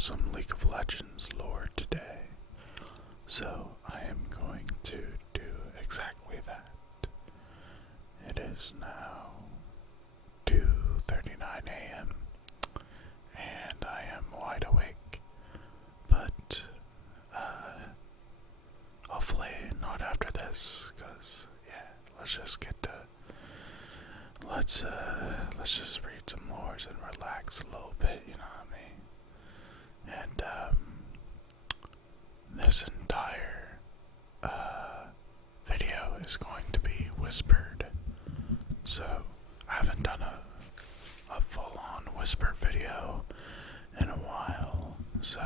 some League of Legends lore today, so I am going to do exactly that. It is now 2:39 a.m. and I am wide awake, but hopefully not after this, because let's just get to let's just read some lores and relax a little bit, you know what I mean? And this entire video is going to be whispered, so I haven't done a full-on whisper video in a while, so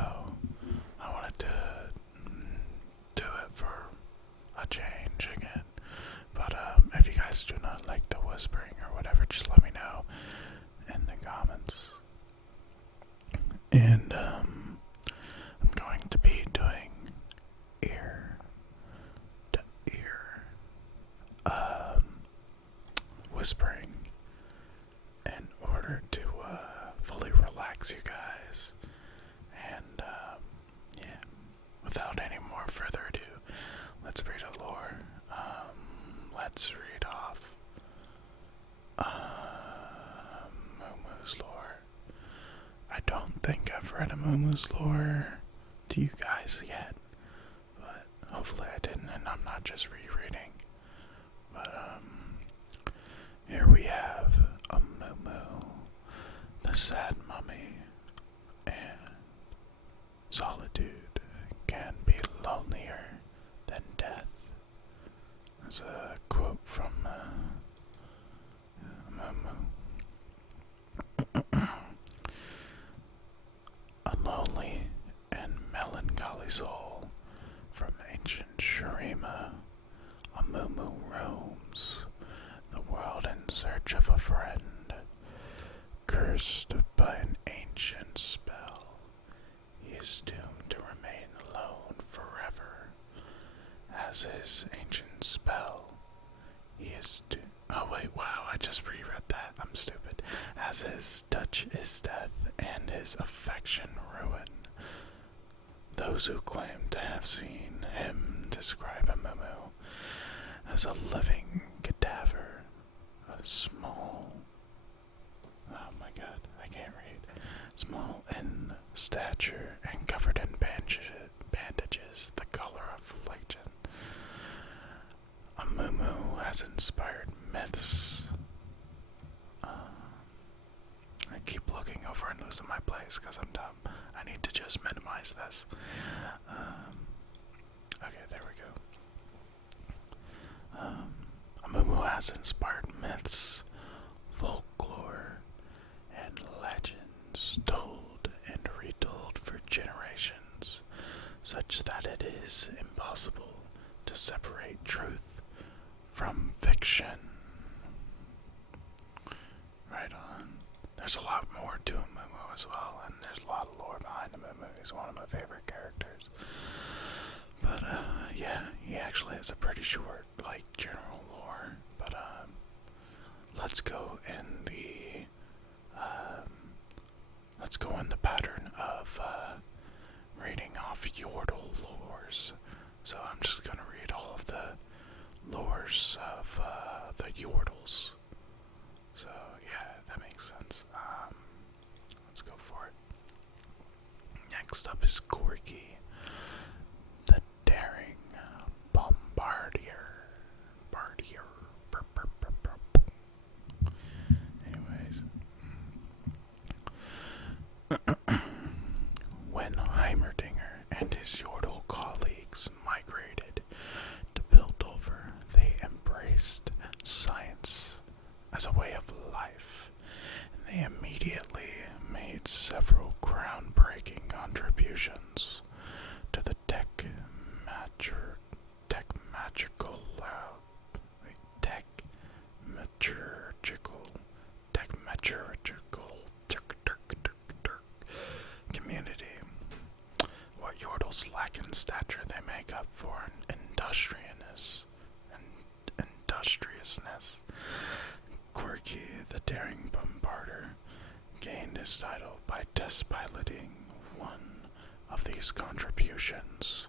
I wanted to do it for a change again. But if you guys do not like the whispering or whatever, just let me know in the comments. And I'm going to be doing ear to ear whispering in order to fully relax you guys. And without any more further ado, let's read a lore. Let's read off Moomoo's lore. I don't think I've read a Moomoo's lore to you guys yet, but hopefully I didn't, and I'm not just rereading. But here we have a Moomoo, the sad mummy, and solitude can be lonelier than death. That's a quote from Moomoo. A lonely and melancholy soul from ancient Shurima, a Moomoo roams the world in search of a friend. Cursed by an ancient spell, he is doomed to remain alone forever. As his ancient spell, he is doomed. Oh wait, wow, I just reread that. I'm stupid. As his touch is death and his affection ruin. Those who claim to have seen him describe a Moomoo as a living cadaver, a small, oh my god, I can't read, small in stature and covered in bandages, the color of legend. A Moomoo has inspired myths. I keep looking over and losing my place because I'm dumb. I need to just minimize this. Okay, there we go. A Moomoo has inspired myths, folklore, and legends told and retold for generations, such that it is impossible to separate truth from fiction. Right on. There's a lot more to a Moomoo as well, and there's a lot of lore behind a Moomoo. He's one of my favorite characters. But he actually has a pretty short, general lore. But let's go in the pattern of reading off Yordle lores. So I'm just gonna read all of the lores of the Yordles. So yeah, that makes sense. Let's go for it. Next up is Corky, the daring bombardier. Anyways, when Heimerdinger and his Yordle colleagues migrated to Piltover, they embraced science as a way of life, and they immediately made several groundbreaking contributions to the community. What Yordles lack in stature, they make up for in industriousness. Quirky, the daring bombarder, gained his title by test piloting one of these contributions.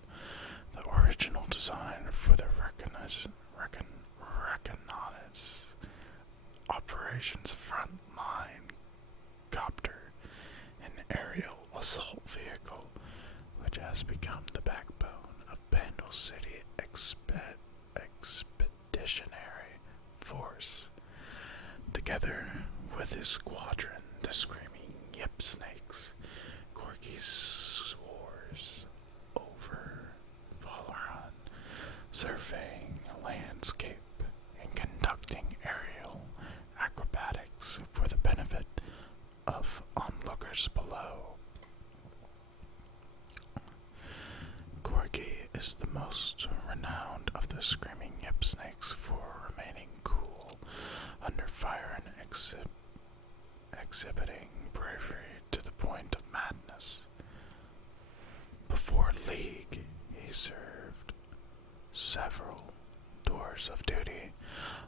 The original design for the reconnaissance operations frontline copter, an aerial assault vehicle, which has become the backbone of Bandle City Expeditionary Force. Together with his squadron, the Screaming Yip Snakes, Corky soars over Valoran, surveying a landscape and conducting aerial acrobatics for the benefit of onlookers below. Corky is the most renowned of the Screaming Yip Snakes for remaining cool under fire and exhibiting bravery to the point of madness. Before League, he served several tours of duty,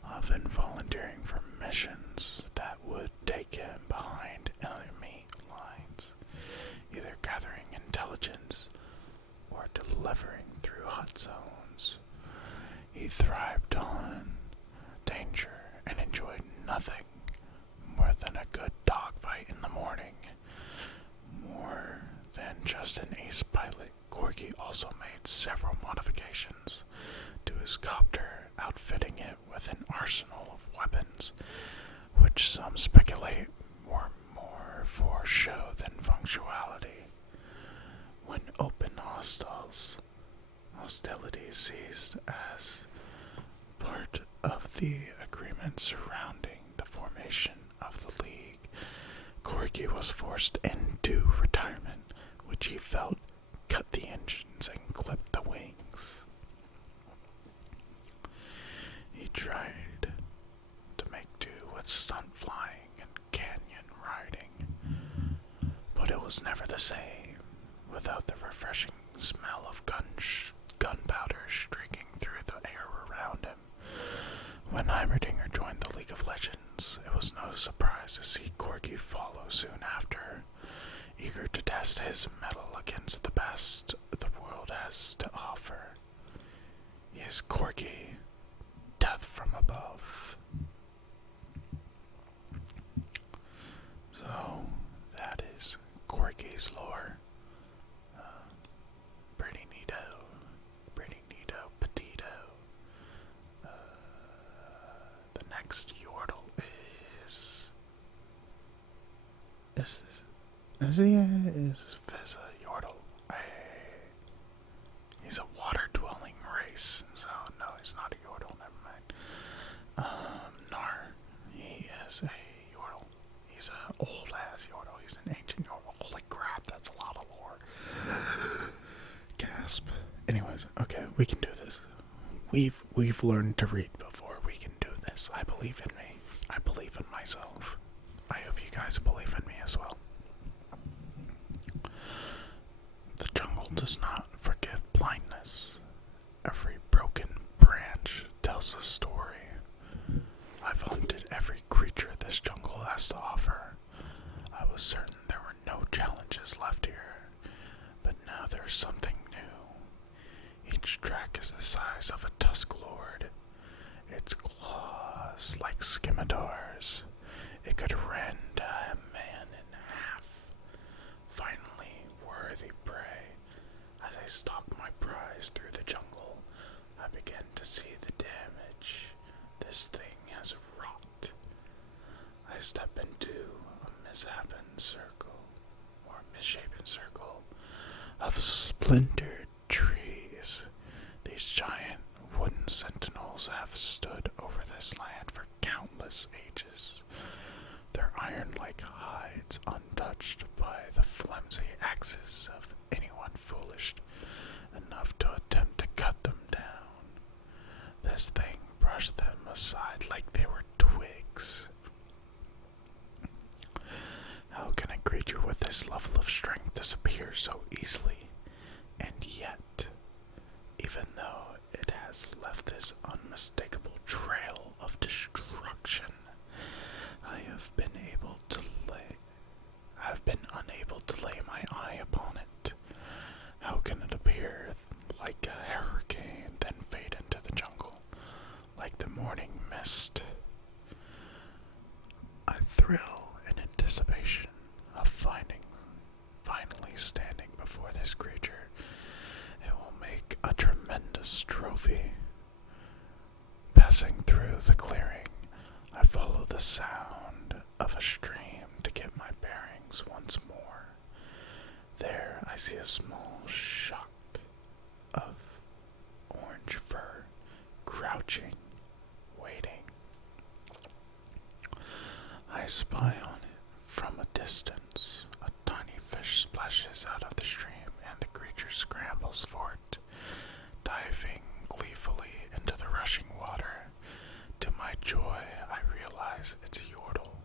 often volunteering for missions that would take him behind enemy lines, either gathering intelligence or delivering through hot zones. He thrived on danger and enjoyed nothing more than a good dogfight in the morning. More than just an ace pilot, Corky also made several modifications to his copter, outfitting it with an arsenal of weapons, which some speculate were more for show than functionality. When open hostilities ceased as part of the agreement surrounding the formation of the League, Corky was forced into retirement, which he felt cut the engines and clipped the wings. He tried to make do with stunt flying and canyon riding, but it was never the same without the refreshing smell of gunpowder streaking through the air around him. When Heimerdinger joined the League of Legends, it was no surprise to see Corky follow soon after, eager to test his mettle against the best the world has to offer. He is Corky, death from above. So, that is Corky's lore. Pretty neato, petito. The next Yordle is Fizza Yordle. He's a water-dwelling race, so no, he's not a Yordle, never mind. Nar, he is a Yordle. He's an old-ass Yordle. He's an ancient Yordle. Holy crap, that's a lot of lore. Gasp. Anyways, okay, we can do this. We've learned to read before. We can do this. I believe in me. I believe in myself. I hope you guys believe in me as well. The jungle does not forgive blindness. Every broken branch tells a story. I've hunted every creature this jungle has to offer. I was certain there were no challenges left here, but now there's something new. Each track is the size of a tusk lord. Its claws like scimitars. It could rend a man in half. Finally, worthy prey. As I stalk my prize through the jungle, I begin to see the damage this thing has wrought. I step into a misshapen circle of splintered trees. These giant wooden sentinels have stood over this land for countless ages, their iron-like hides untouched by the flimsy axes of anyone foolish enough to attempt to cut them down. This thing brushed them aside like they were twigs. How can a creature with this level of strength disappear so easily? And yet, even though it has left this unmistakable trail of destruction, I have been unable to lay my eye upon it. anticipation of finally standing before this creature. It will make a tremendous trophy. Passing through the clearing, I follow the sound of a stream to get my bearings once more. There I see a small shock of orange fur crouching, waiting. I spy on it from a distance. A tiny fish splashes out of the stream and the creature scrambles for it, diving gleefully into the rushing water. To my joy, I realize it's a Yordle,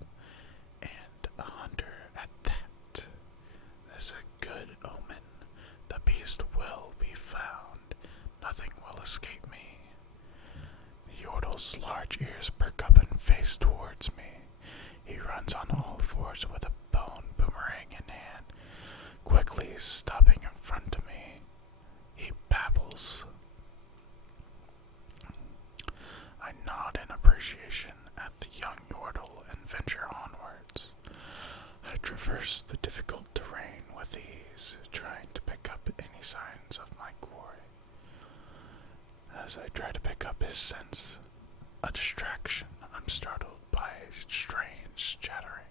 and a hunter at that. This is a good omen. The beast will be found. Nothing will escape me. The Yordle's large ears perk up and face towards me. He runs on all fours with a bone boomerang in hand, quickly stopping in front of me. He babbles. I nod in appreciation at the young Yordle and venture onwards. I traverse the difficult terrain with ease, trying to pick up any signs of my quarry. As I try to pick up his scents, a distraction, I'm startled by a strange chattering.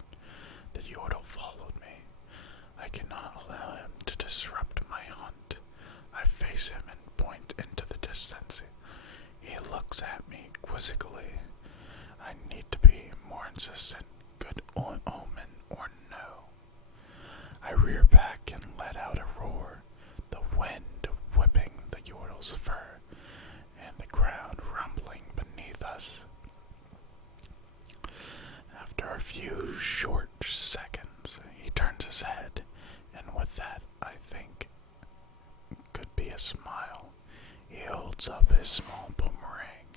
The Yordle followed me. I cannot allow him to disrupt my hunt. I face him and point into the distance. He looks at me quizzically. I need to be more insistent. Good omen or no. I rear back and let out a roar, the wind whipping the Yordle's fur, and the ground rumbling beneath us. After a few short seconds, he turns his head, and with that, I think, could be a smile. He holds up his small boomerang.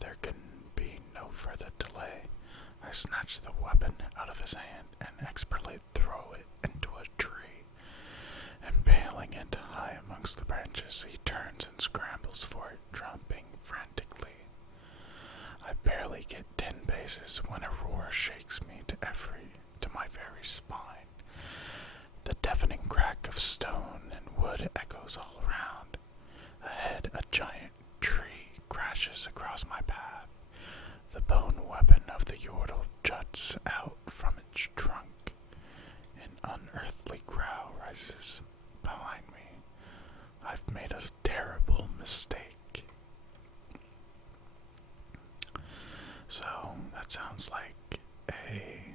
There can be no further delay. I snatch the weapon out of his hand and expertly throw it into a tree. Impaling it high amongst the branches, he turns and scrambles for it, jumping frantically. I barely get 10 paces when a roar shakes me to my very spine. The deafening crack of stone and wood echoes all around. Ahead, a giant tree crashes across my path. The bone weapon of the Yordle juts out from its trunk. An unearthly growl rises behind me. I've made a terrible mistake. So, that sounds like a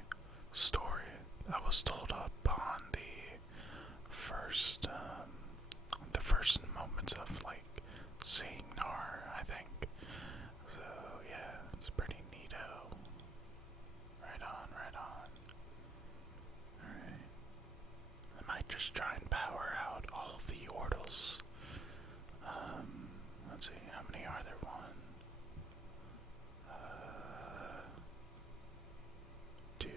story that was told up on the first moments of, seeing Nar, I think. So, yeah, it's pretty neato. Right on, right on. Alright. I might just try and power out all of the Yordles. Let's see, how many are there? 1, 2,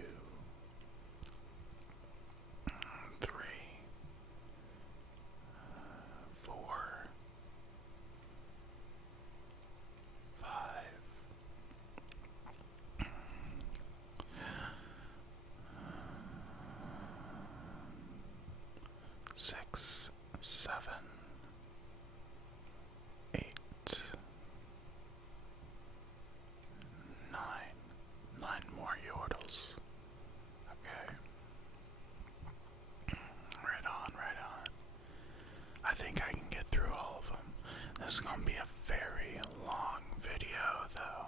3, 4, 5, 6, 7, 8, 9. 9 more Yordles. Okay. Right on, right on. I think I can get through all of them. This is gonna be a very long video, though,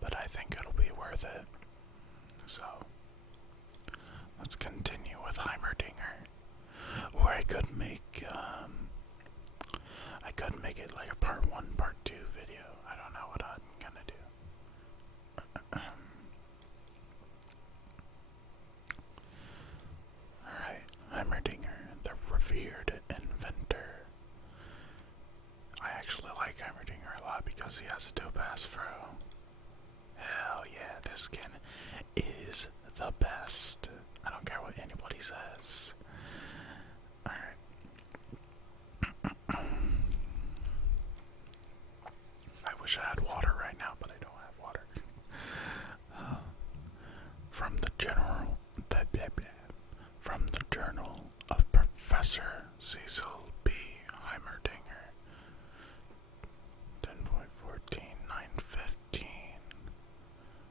but I think it'll be worth it. So, let's continue with Heimerdinger. Or I could make it like a part 1, part 2 video. I don't know what I'm gonna do. Alright, Heimerdinger, the revered inventor. I actually like Heimerdinger a lot because he has a dope-ass fro. Hell yeah, this skin is the best. I don't care what anybody says. Alright. I wish I had water right now, but I don't have water. From the Professor Cecil B. Heimerdinger. 10.14, 9:15.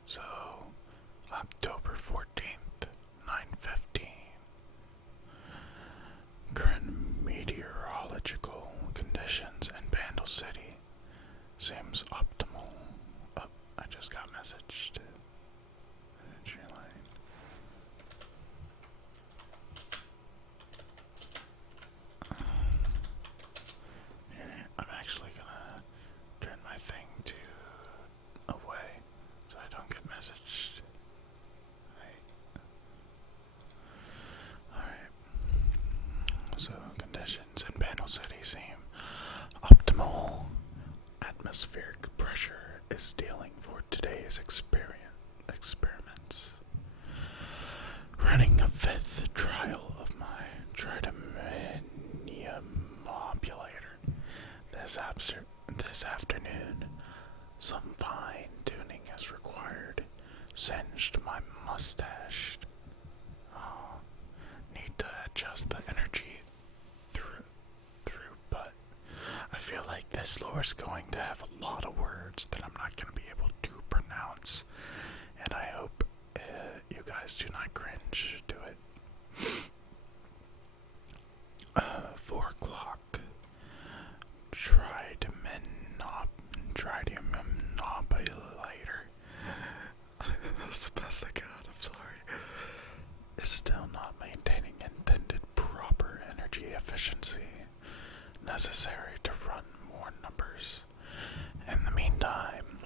So, October 14th, 9:15. Current meteorological conditions in Bandle City seems optimal. Oh, I just got messaged. Entry line. Here, I'm actually gonna turn my thing to away so I don't get messaged. Alright. So conditions in Bandle City seem optimal. Atmospheric pressure is dealing for today's experiments. Running a fifth trial of my tridymonium modulator this afternoon. Some fine tuning is required. Singed my mustache. Need to adjust the energy throughput. I feel like this lore is going to have a lot of words that I'm not going to be able to pronounce, and I hope you guys do not cringe to it. 4 o'clock. Tritium-mobilator. That's the best I got, I'm sorry. Is still not maintaining intended proper energy efficiency necessary to run more numbers. In the meantime,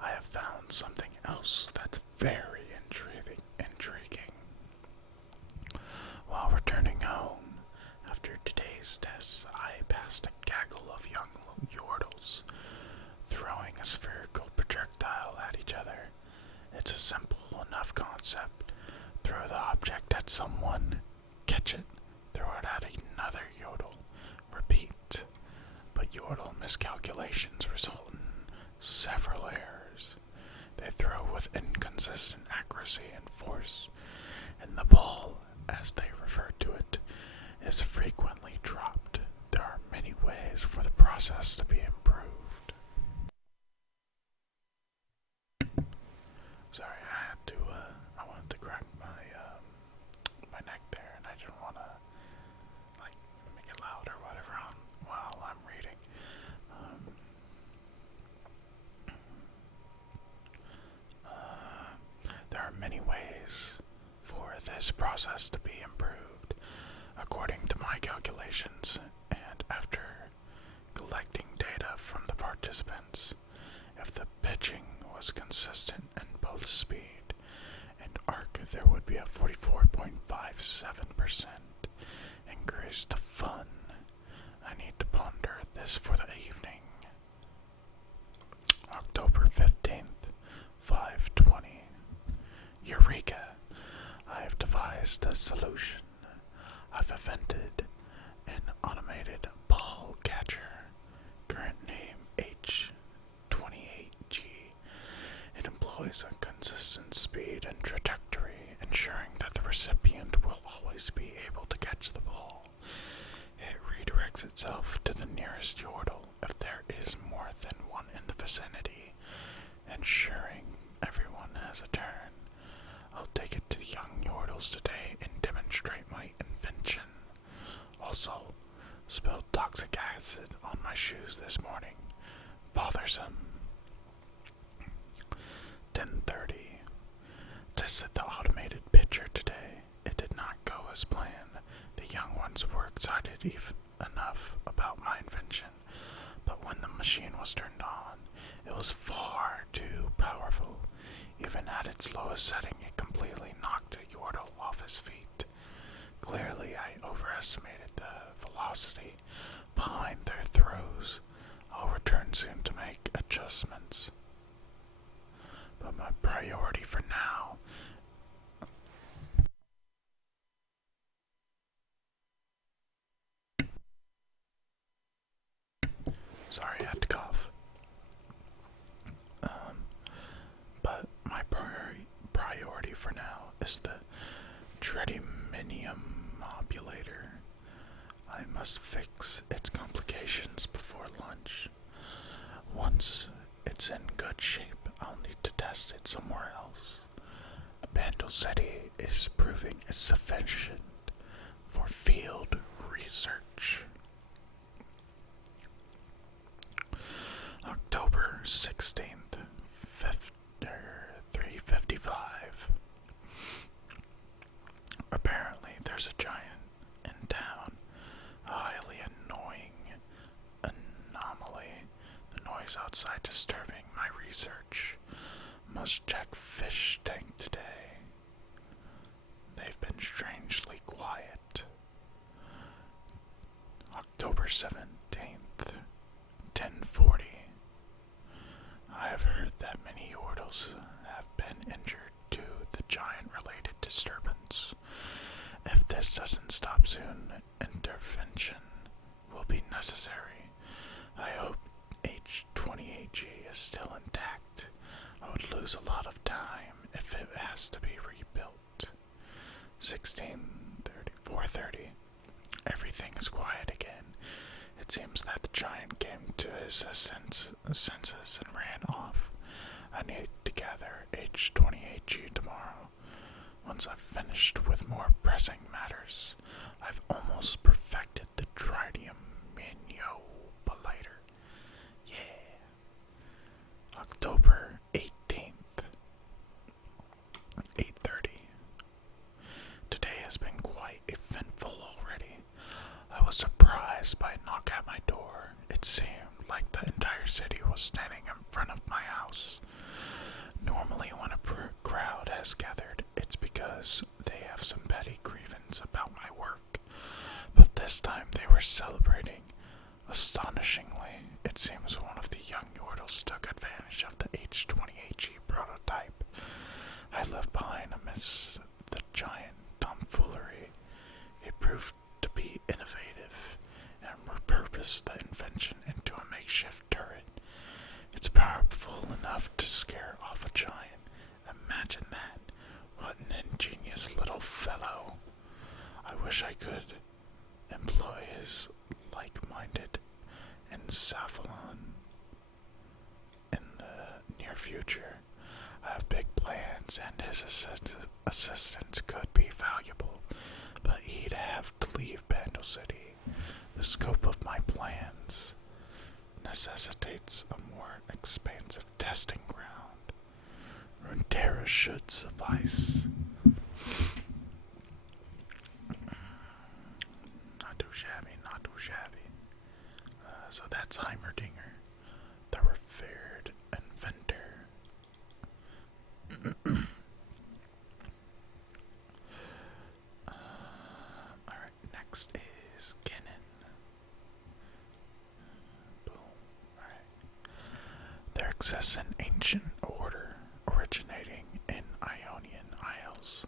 I have found something else that's very intriguing. While returning home after today's tests, I passed a gaggle of young Yordles, throwing a spherical projectile at each other. It's a simple enough concept. Throw the object at someone, catch it, throw it at another Yordle, repeat. But Yordle miscalculations result in several errors. They throw with inconsistent accuracy and force, and the ball, as they refer to it, is frequently dropped. There are many ways for the process to be improved. Sorry, I wanted to crack my neck there, and I didn't want to, make it loud or whatever while I'm reading. There are many ways for this process to be improved, according to my calculations, and after collecting data from the participants. If the pitching was consistent in both speed and arc, there would be a 44.57% increase to fun. I need to ponder this for the evening. October 15th, 5:20. Eureka! I have devised a solution. I've invented an automated ball catcher, current name H28G. It employs a consistent speed and trajectory, ensuring that the recipient will always be able to catch the ball. It redirects itself to the nearest Yordle if there is more than one in the vicinity, ensuring everyone has a turn. I'll take it to the young Yordles today and demonstrate my invention. Also, spilled toxic acid on my shoes this morning. Bothersome. 10:30. Tested the automated pitcher today. It did not go as planned. The young ones were excited enough about my invention, but when the machine was turned on, it was far too powerful. Even at its lowest setting, it completely knocked a Yordle off his feet. Clearly, I overestimated the velocity behind their throws. I'll return soon to make adjustments. But my priority for now sorry, I had to cough. But my priority for now is the Tridyminium modulator. I must fix its complications before lunch. Once it's in good shape, I'll need to test it somewhere else. Bandle City is proving it's sufficient for field research. October 16th, 3:55. Apparently there's a giant in town, a highly annoying anomaly. The noise outside disturbing my research. Must check fish tank today. They've been strangely quiet. October 17th, 10:40. I have heard that many Yordles have been injured due to the giant-related disturbance. If this doesn't stop soon, intervention will be necessary. I hope H20AG is still intact. I would lose a lot of time if it has to be rebuilt. 4:30. Everything is quiet again. It seems that the giant came to his senses and ran off. I need to gather H20AG tomorrow. Once I've finished with more pressing matters, I've almost perfected the tritium miniopoliter. Yeah. October 18th, 8:30. Today has been quite eventful already. I was surprised by a knock at my door. It seemed like the entire city was standing in front of my house. Normally when a crowd has gathered, it's because they have some petty grievance about my work. But this time they were celebrating. Astonishingly, it seems one of the young Yordles took advantage of the H20AG prototype I left behind amidst the giant tomfoolery. It proved to be innovative and repurposed the invention into a makeshift turret. It's powerful enough to scare off a giant. Imagine that. What an ingenious little fellow. I wish I could employ his like-minded encephalon in the near future. I have big plans and his assistance could be valuable, but he'd have to leave Bandle City. The scope of my plans necessitates a more expansive testing ground. Runeterra should suffice. Not too shabby, not too shabby. So that's Heimerdinger, the revered inventor. Alright, next is Kennen. Boom. Alright. There exists an ancient order originating in Ionian Isles,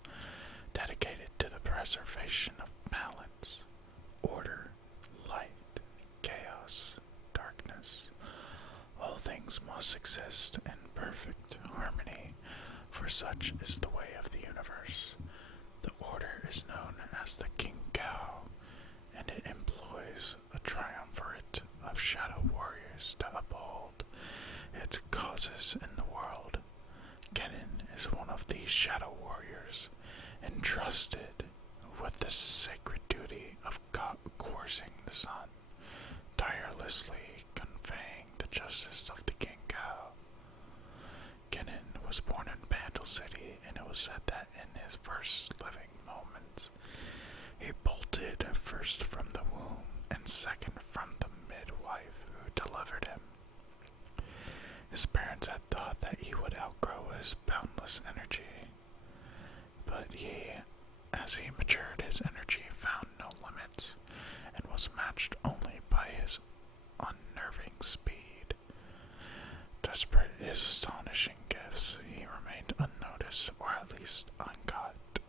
dedicated to the preservation of balance, order, light, chaos, darkness. All things must exist in perfect harmony, for such is the way of the universe. The order is known as the King Cow, and it employs a triumvirate of shadow warriors to uphold its causes in the world. Kennen is one of these shadow warriors, entrusted with the sacred duty of coursing the sun, tirelessly conveying the justice of the King Cow. Kennen was born in Bandle City, and it was said that in his first living moments, he bolted first from the womb and second from the midwife who delivered him. His parents had thought that he would outgrow his boundless energy, but as he matured, his energy found no limits and was matched only by his unnerving speed. Despite his astonishing gifts, he remained unnoticed, or at least uncaught,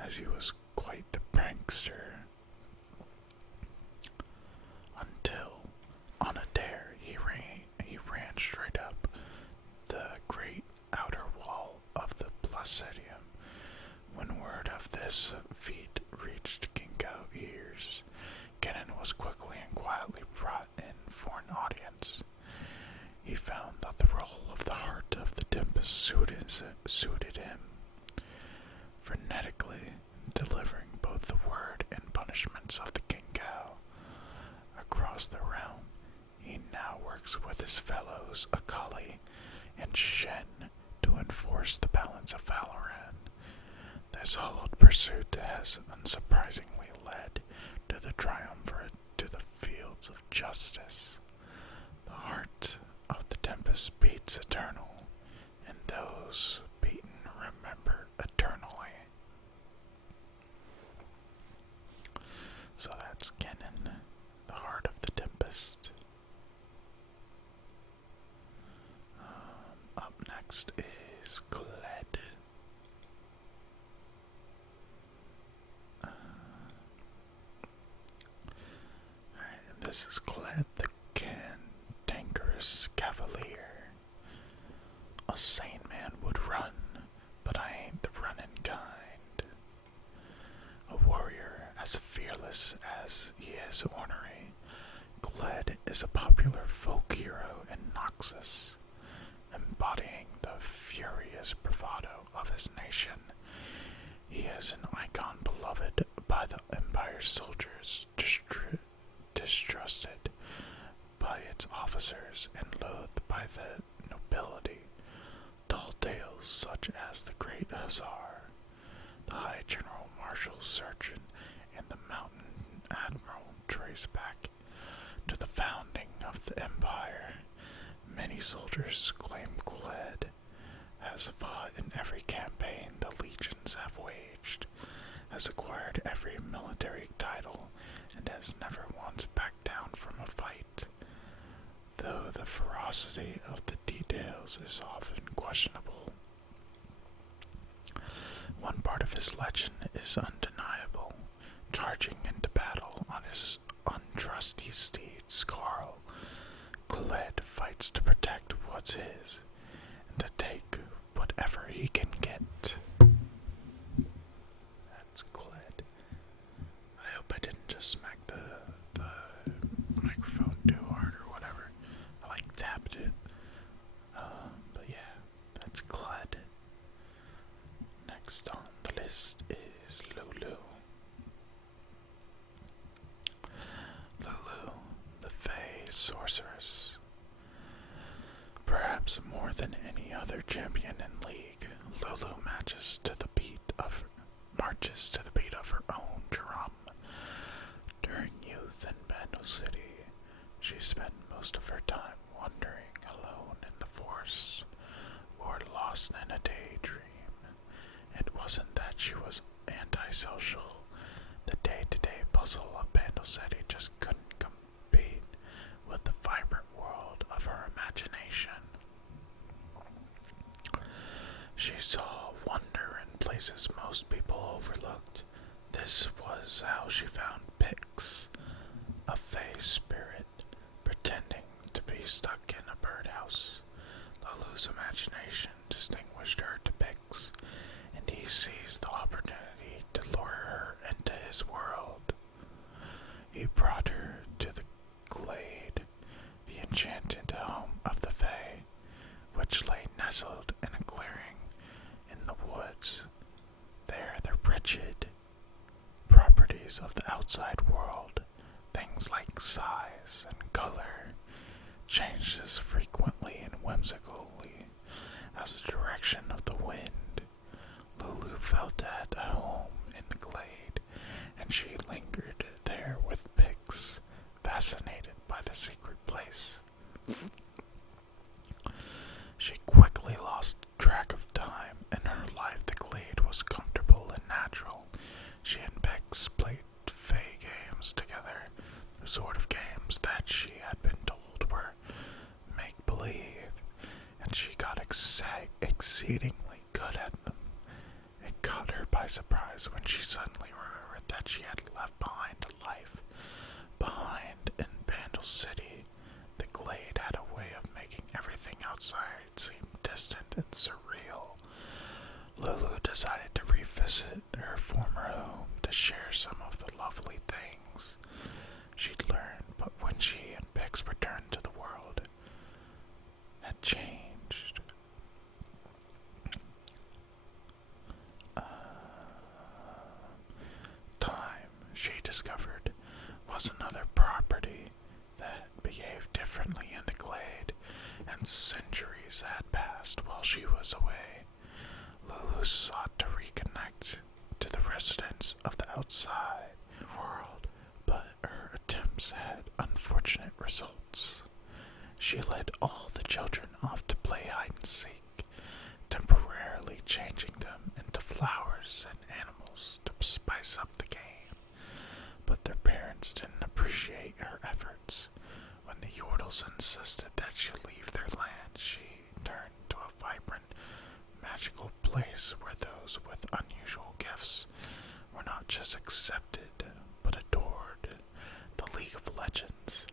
as he was quite the prankster. Until, on a dare, he ran straight up the great outer wall of the Placidium. When word of this feat reached King Cow ears, Kennen suited him, frenetically delivering both the word and punishments of the King Cow. Across the realm, he now works with his fellows Akali and Shen to enforce the balance of Valoran. This hollowed pursuit has unsurprisingly led to the triumvirate to the fields of justice. The heart of the Tempest beats eternal, and those beaten remember eternally. So that's Kennen, the heart of the Tempest. Up next is Kled. Alright, this is Kled, the cantankerous cavalier. A sane man would run, but I ain't the running kind. A warrior as fearless as he is ornery, Kled is a popular folk hero in Noxus, embodying the furious bravado of his nation. He is an icon beloved by the Empire's soldiers, distrusted by its officers, and loathed by the nobility. Tall tales such as the Great Hussar, the High General Marshal Surgeon, and the Mountain Admiral trace back to the founding of the Empire. Many soldiers claim Kled has fought in every campaign the legions have waged, has acquired every military title, and has never once backed down from a fight, though the ferocity of the details is often questionable. One part of his legend is undeniable. Charging into battle on his untrusty steed, Skarl, Kled fights to protect what's his, and to take whatever he can get. That's Kled. I hope I didn't just smack the microphone too hard or whatever. I tapped it. But yeah, that's Kled. Next on the list is Lulu. Lulu, the Fey sorceress. Perhaps more than any other champion in League, Lulu marches to the beat of her own drum. During youth in Bandle City, she spent most of her time wandering alone in the forest, or lost in a daydream. It wasn't that she was antisocial. The day-to-day puzzle of Bandle City just couldn't compete with the vibrant world of her imagination. She saw wonder in places most people overlooked. This was how she found Pix, a Fey spirit, pretending to be stuck in a birdhouse. Lulu's imagination distinguished her to Pix, and he seized the opportunity to lure her into his world. He brought her to the glade, the enchanted home of the Fae, which lay nestled in a clearing in the woods. There the wretched properties of the outside world, things like size and color, changed as frequently and whimsically as the direction of the wind. Lulu felt at home in the glade, and she lingered there with Pix, fascinated by the secret place. She quickly lost track of time. In her life, the glade was comfortable and natural. She and Pix played Fey games together, the sort of games that she had been told were make-believe, and she got exceedingly good at them. It caught her by surprise when she suddenly remembered that she had left behind a life. Behind in Bandle City, the glade had a way of making everything outside seem distant and surreal. Lulu decided to revisit her former home to share some of the lovely things she'd learned, but when she and Pix returned to the world, had changed. discovered was another property that behaved differently in the glade, and centuries had passed while she was away. Lulu sought to reconnect to the residents of the outside world, but her attempts had unfortunate results. She led all the children off to play hide and seek, temporarily changing them into flowers and animals to spice up the game. But their parents didn't appreciate her efforts. When the Yordles insisted that she leave their land, she turned to a vibrant, magical place where those with unusual gifts were not just accepted, but adored. The League of Legends.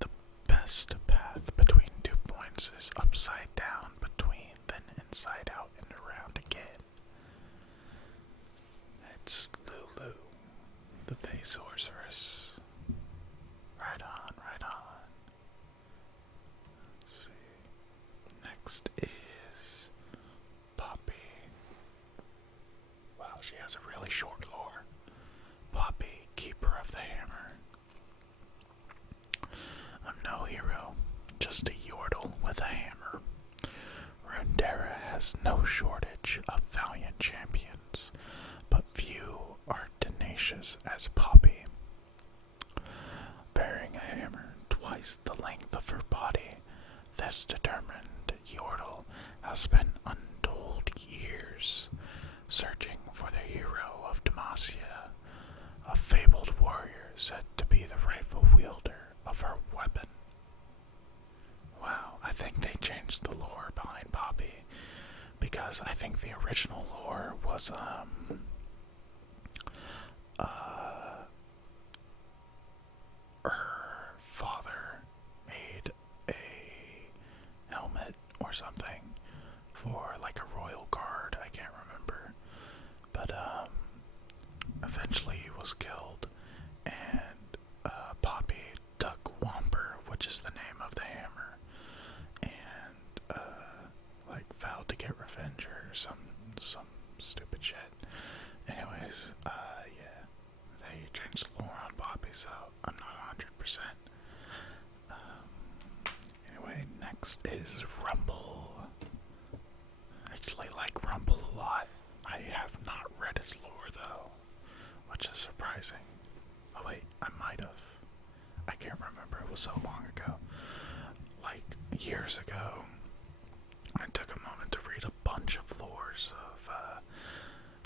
The best path between 2 points is upside down between, then inside out and around again. It's Lulu, the Fey Sorceress. Right on, right on. Let's see. Next is Poppy. Wow, she has a really short lore. Poppy, Keeper of the Hammer. I'm no hero, just a Yordle with a hammer. Runeterra has no shortage of valiant champions, but few are tenacious as Poppy. Bearing a hammer twice the length of her body, this determined Yordle has spent untold years searching for the hero of Demacia, a fabled warrior said to be the rightful wielder of her weapon. Wow, I think they changed the lore behind Poppy, because I think the original lore was, her father made a helmet or something for like a royal guard, I can't remember, but eventually he was killed, and Poppy took Whomper, which is the name of the hammer, and like vowed to get revenge or some stupid shit. Anyways, yeah, they changed the lore on Poppy, so I'm not 100%. Anyway, next is Rumble. I actually like Rumble a lot. I have not read his lore though, which is surprising. Oh wait, I might have. I can't remember, it was so long ago. Like, years ago, I took a moment to read a bunch of lores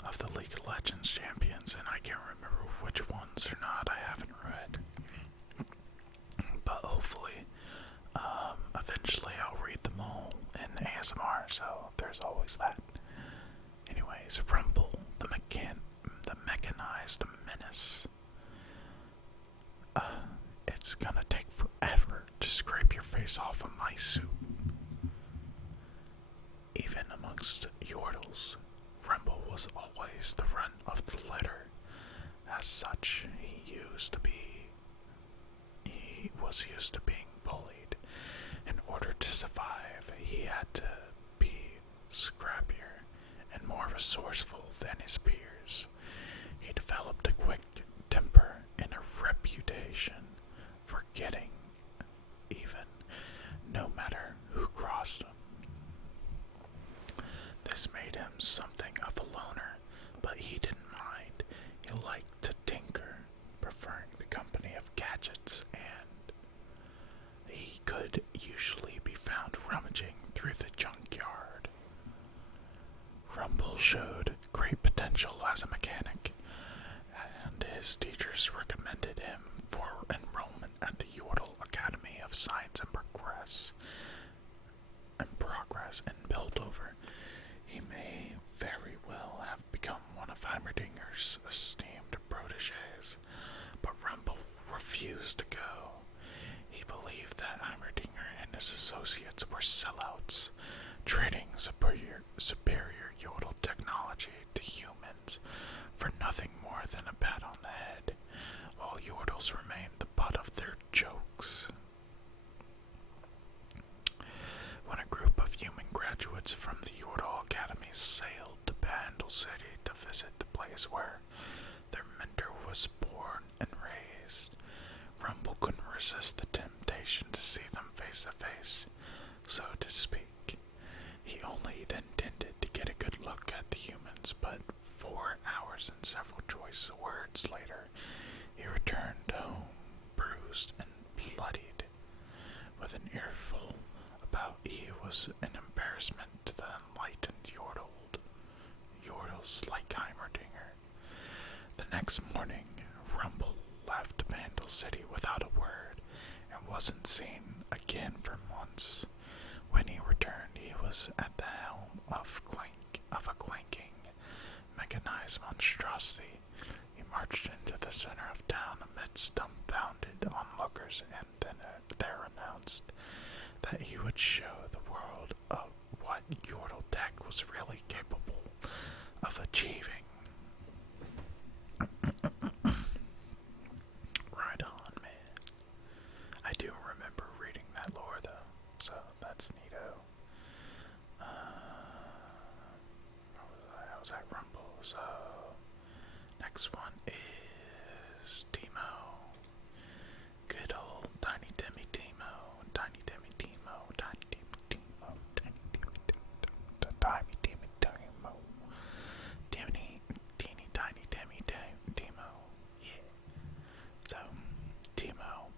of the League of Legends champions, and I can't remember which ones or not I haven't read. But hopefully, eventually I'll read them all in ASMR, so there's always that. Anyways, Rumble, the mechanized menace. It's gonna take forever to scrape your face off of my suit. Even amongst Yordles, Rumble was always the runt of the litter. As such, he was used to being bullied. In order to survive, he had to be scrappier and more resourceful than his peers. He developed a quick temper and a reputation for getting even, no matter who crossed him. This made him something of a loner, but he didn't mind. He liked to tinker, preferring the company of gadgets, and he could usually be found rummaging through the junkyard. Rumble showed great potential as a mechanic, and his teachers recommended him for enrollment at the Yordle Academy of Science and Progress in Piltover. He may very well have become one of Heimerdinger's esteemed proteges, but Rumble refused to go. He believed that Heimerdinger and his associates were sellouts, trading superior Yordle technology to humans for nothing more than a pat on the head, while Yordles remained the butt of their jokes. When a group of human graduates from the Yordle Academy sailed to Bandle City to visit the place where their mentor was born and raised. Rumble couldn't resist the temptation to see them face to face, so to speak. He only intended to get a good look at the humans, but 4 hours and several choice words later, he returned home, bruised and bloodied, with an earful about he was an embarrassment to the enlightened Yordles like Heimerdinger. The next morning, Rumble left Vandal City without a word, and wasn't seen again for months. When he returned, he was at the helm of a clanking, mechanized monstrosity. He marched into the center of town amidst dumbfounded onlookers, and then there announced that he would show the world of what Yordle tech was really capable of achieving. Right on, man. I do remember reading that lore, though, so that's neato. I was at Rumble, so next one is Timo. Good old Tiny Timmy Timo. Tiny Timmy Timo. Tiny Timmy Timo. Tiny Timmy Timo. Tiny Timmy Timo. Teeny tiny Timmy Timo. Yeah. So, Timo,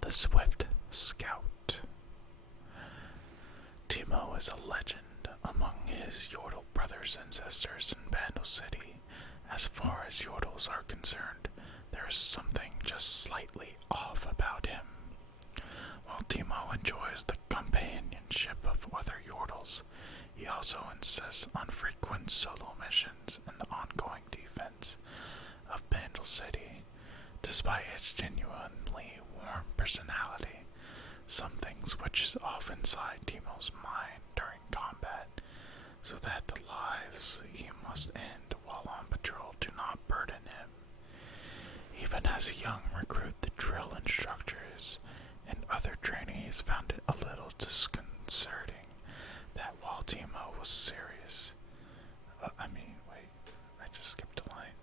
the Swift Scout. Timo is a legend among his Yordle brothers and sisters in Vandal City. As far as Yordles are concerned, there is something just slightly off about him. While Timo enjoys the companionship of other Yordles, he also insists on frequent solo missions and the ongoing defense of Vandal City. Despite his genuinely warm personality, some things switches off inside Timo's mind during combat, so that the lives he must end while on patrol do not burden him. Even as a young recruit, the drill instructors and other trainees found it a little disconcerting that while Timo was serious, I just skipped a line.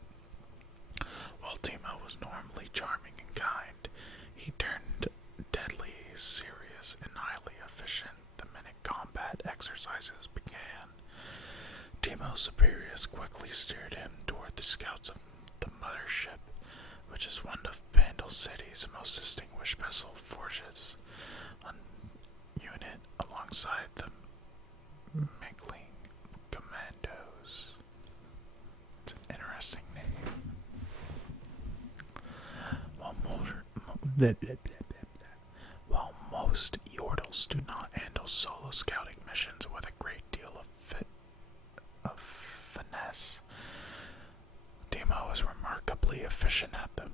While Timo was normally charming and kind, he turned deadly serious and highly efficient the minute combat exercises began. Timo's superiors quickly steered him toward the scouts of the Mothership, which is one of Vandal City's most distinguished vessel forces, a unit alongside the Mingling Commandos. It's an interesting name. While most Yordles do not handle solo scouting missions with a great deal of finesse, Timo is remarkably efficient at them.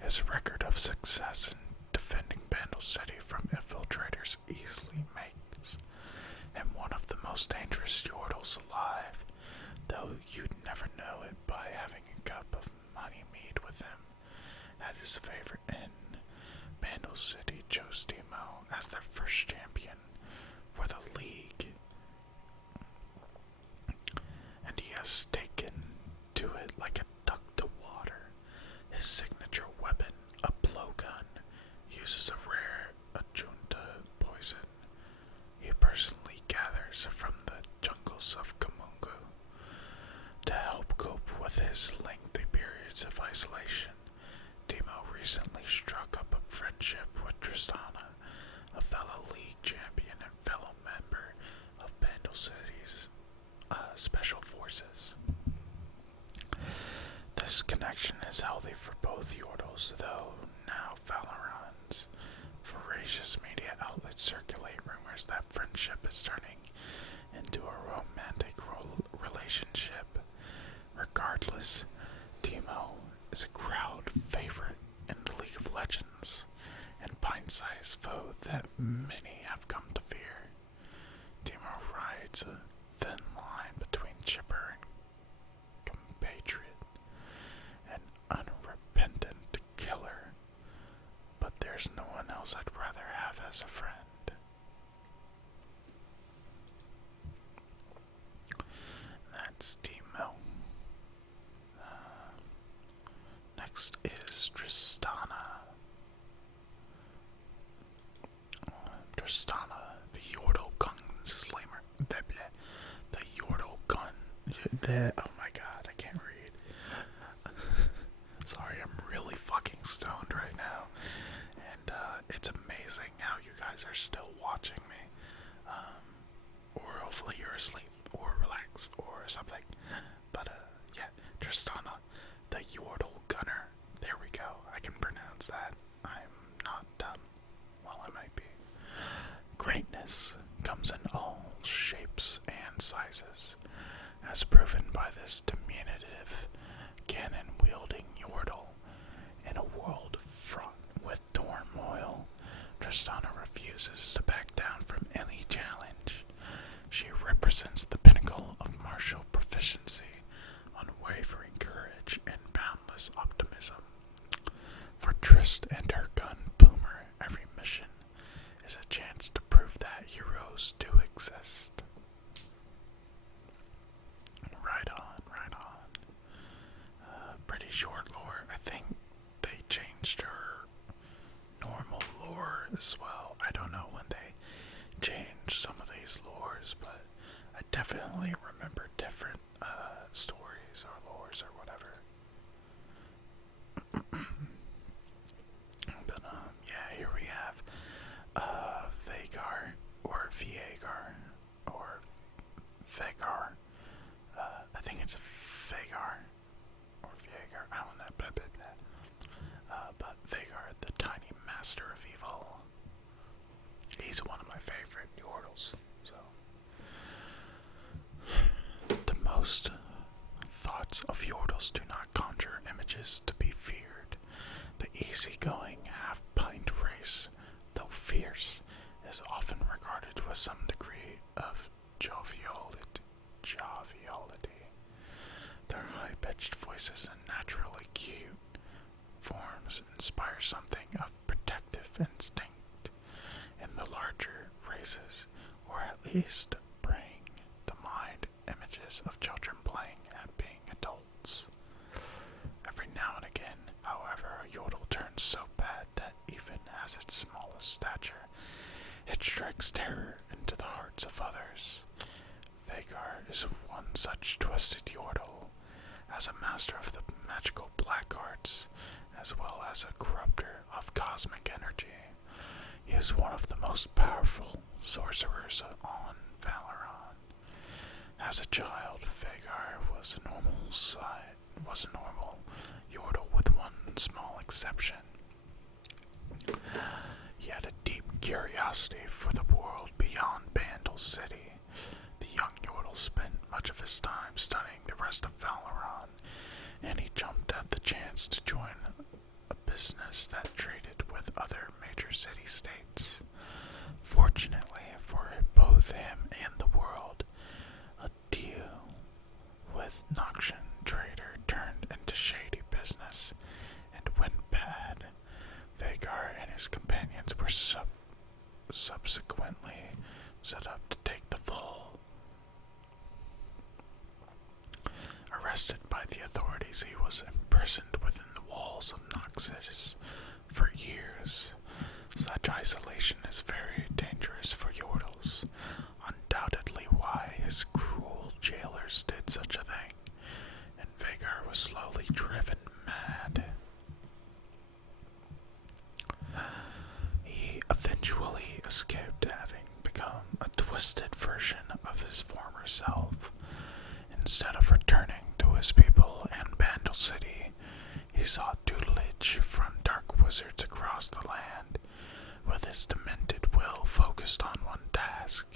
His record of success in defending Vandal City from infiltrators easily makes him one of the most dangerous Yordles alive, though you'd never know it by having a cup of money mead with him at his favorite inn. Vandal City chose Timo as their first champion for the league, and he has taken to it like a duck to water. His signature weapon, a blowgun, uses a rare Ajunta poison he personally gathers from the jungles of Kamungu to help cope with his lengthy periods of isolation. Timo recently struck up a friendship with Tristana, a fellow league champion and fellow member of Vandal City's special forces. This connection is healthy for both Yordles, though now Valorant's voracious media outlets circulate rumors that friendship is turning into a romantic relationship. Regardless, Timo is a crowd favorite in the League of Legends, and pint-sized foe that many have come to fear. Timo rides a thin line between chipper and compatriot, an unrepentant killer, but there's no one else I'd rather have as a friend. That's Timo. next is Tristana. Tristana, the Yordle gun slammer. The Yordle gun. Oh my god, I can't read. Sorry, I'm really fucking stoned right now. And it's amazing how you guys are still watching me. Or hopefully you're asleep, or relaxed, or something. But yeah, Tristana, the Yordle gunner. There we go. I can pronounce that. I'm not dumb. Well, I might be. Greatness comes in all shapes and sizes, as proven by this diminutive, cannon-wielding Yordle. In a world fraught with turmoil, Tristana refuses to back down from any challenge. She represents the pinnacle of martial proficiency, unwavering courage, and boundless optimism. For Trist and her gun Boomer, every mission is a chance to prove that heroes do exist. Right on, right on. Pretty short lore. I think they changed her normal lore as well. I don't know when they changed some of these lores, but I definitely remember different stories or lores or whatever. But yeah, here we have Vagar or Viegar or Vagar. I think it's Vagar or Viegar. I don't know. Blah, blah, blah. But Vagar, the tiny master of evil. He's one of my favorite Yordles. So the most thoughts of Yordles do not conjure images to be feared. The easygoing half-pint race, though fierce, is often regarded with some degree of joviality. Their high-pitched voices and naturally cute forms inspire something of protective instinct in the larger races, or at least bring to mind images of children playing at being adults. Every now and again, however, a Yordle turns so bad that even as its smallest stature, it strikes terror into the hearts of others. Vagar is one such twisted Yordle. As a master of the magical black arts, as well as a corrupter of cosmic energy, he is one of the most powerful sorcerers on Valoran. As a child, Vagar was a normal Yordle with one small exception. He had a deep curiosity for the world beyond Bandle City. The young Yordle spent much of his time studying the rest of Valoran, and he jumped at the chance to join a business that traded with other major city-states. Fortunately for both him and the world, a deal with Noxian trader turned into shady business and went bad. Vagar and his companions were subsequently set up to take the fall. Arrested by the authorities, he was imprisoned within the walls of Noxus for years. Such isolation is very dangerous for Yordles, undoubtedly why his cruel jailers did such a thing, and Vagar was slowly driven mad. He eventually escaped, having become a twisted version of his former self. Instead of returning to his people and Bandle City, he sought tutelage from dark wizards across the land. With his demented will focused on one task,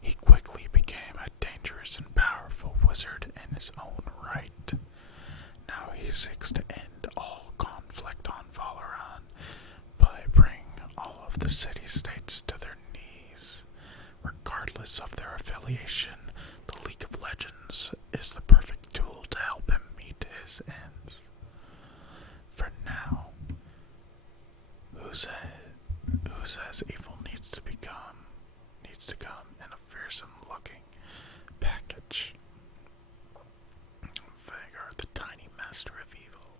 he quickly became a dangerous and powerful wizard in his own right. Now he seeks to end all conflict on Valoran by bringing all of the city-states to their knees. Regardless of their affiliation, the League of Legends is the perfect tool to help him meet his ends. For now, who says evil needs to come in a fearsome-looking package? Vagar, the tiny master of evil.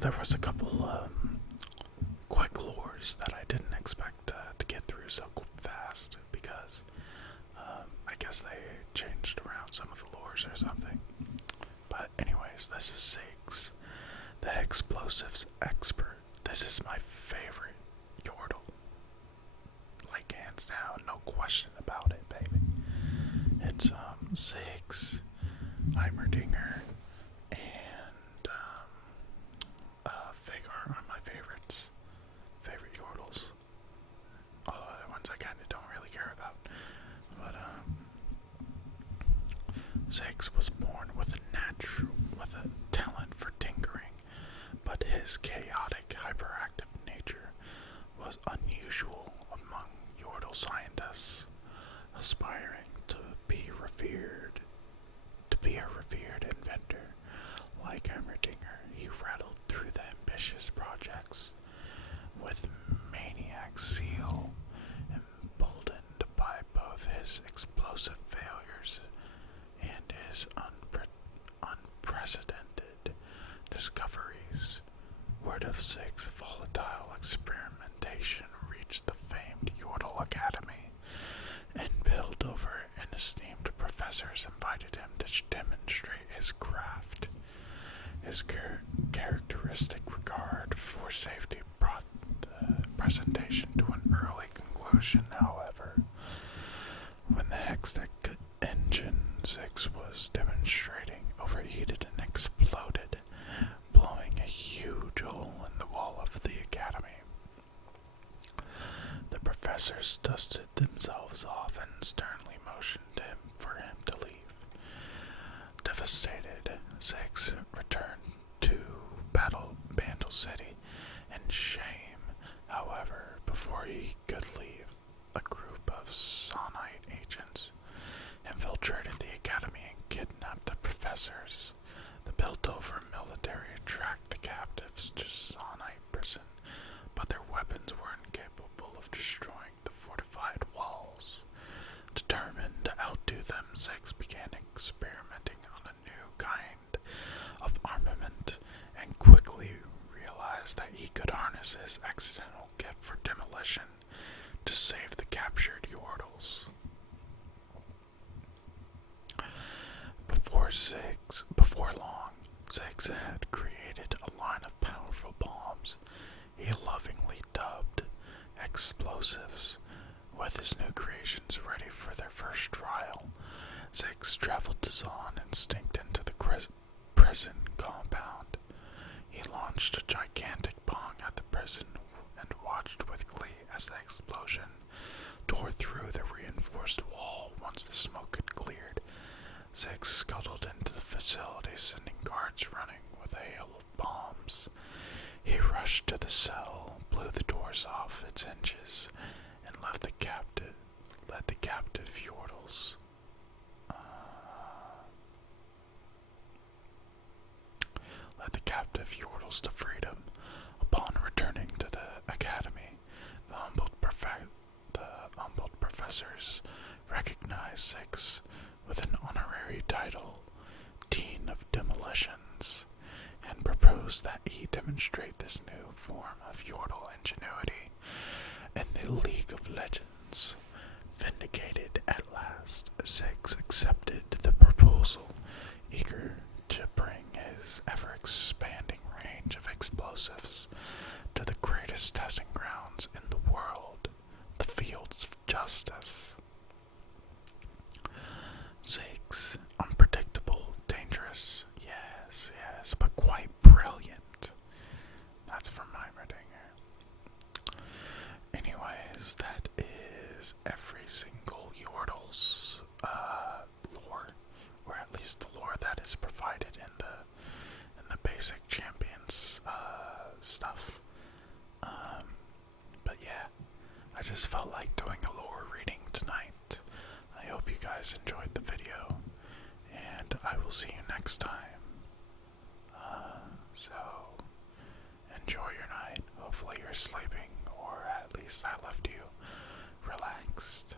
there was a couple quick lures that I didn't expect to get through so fast because I guess they changed around some of the lures or something. But anyways, this is Ziggs, the explosives expert. This is my favorite Yordle. Like, hands down, no question about it, baby. It's Ziggs, Heimerdinger, and Vagar are my favorite Yordles. All the other ones I kind of don't really care about. But Ziggs was born with a talent for tinkering, but his chaotic, hyperactive nature was unusual among Yordle scientists, aspiring to be a revered inventor. Like Heimerdinger, he rattled through the ambitious projects with maniac zeal, emboldened by both his explosive failures and his unprecedented discoveries. Word of Ziggs' volatile experimentation reached the famed Yordle Academy, and Piltover and esteemed professors invited him to demonstrate his craft. His characteristic regard for safety brought the presentation to an early conclusion, however. When the Hextech engine Ziggs was demonstrating overheated and exploded, blowing a huge hole in the wall of the academy. The professors dusted themselves off and sternly motioned for him to leave. Devastated, Ziggs returned to Bandle City in shame. However, before he could leave, a group of Sonite agents infiltrated the academy and kidnapped the professors. The Piltover military tracked the captives to Sonite prison, but their weapons were incapable of destroying the fortified walls. Determined to outdo them, Ziggs began experimenting on a new kind of armament and quickly realized that he could harness his accidental gift for demolition to save the captured Yordles. Before long, Ziggs had created a line of powerful bombs he lovingly dubbed explosives. With his new creations ready for their first trial, Ziggs traveled to Zon and sneaked into the prison compound. He launched a gigantic bong at the prison and watched with glee as the explosion tore through the reinforced wall. Once the smoke had cleared, Ziggs scuttled into the facility, sending guards running with a hail of bombs. He rushed to the cell, blew the doors off its hinges, and led the captive Yordles. To freedom. Upon returning to the academy, the humbled professors recognized Ziggs with an honorary title, Dean of Demolitions, and proposed that he demonstrate this new form of Yordle ingenuity in the League of Legends. Vindicated at last, Ziggs accepted the proposal, eager to bring his ever-expanding range of explosives to the greatest testing grounds in the world, the fields of justice. Ziggs, unpredictable, dangerous, yes, but quite brilliant. That's from Heimerdinger. Anyways, that is every single Yordle's lore, or at least the lore that is provided in the basic champions stuff. But yeah, I just felt like doing a lore reading tonight. I hope you guys enjoyed the video, and I will see you next time. So enjoy your night. Hopefully you're sleeping, or at least I left you relaxed.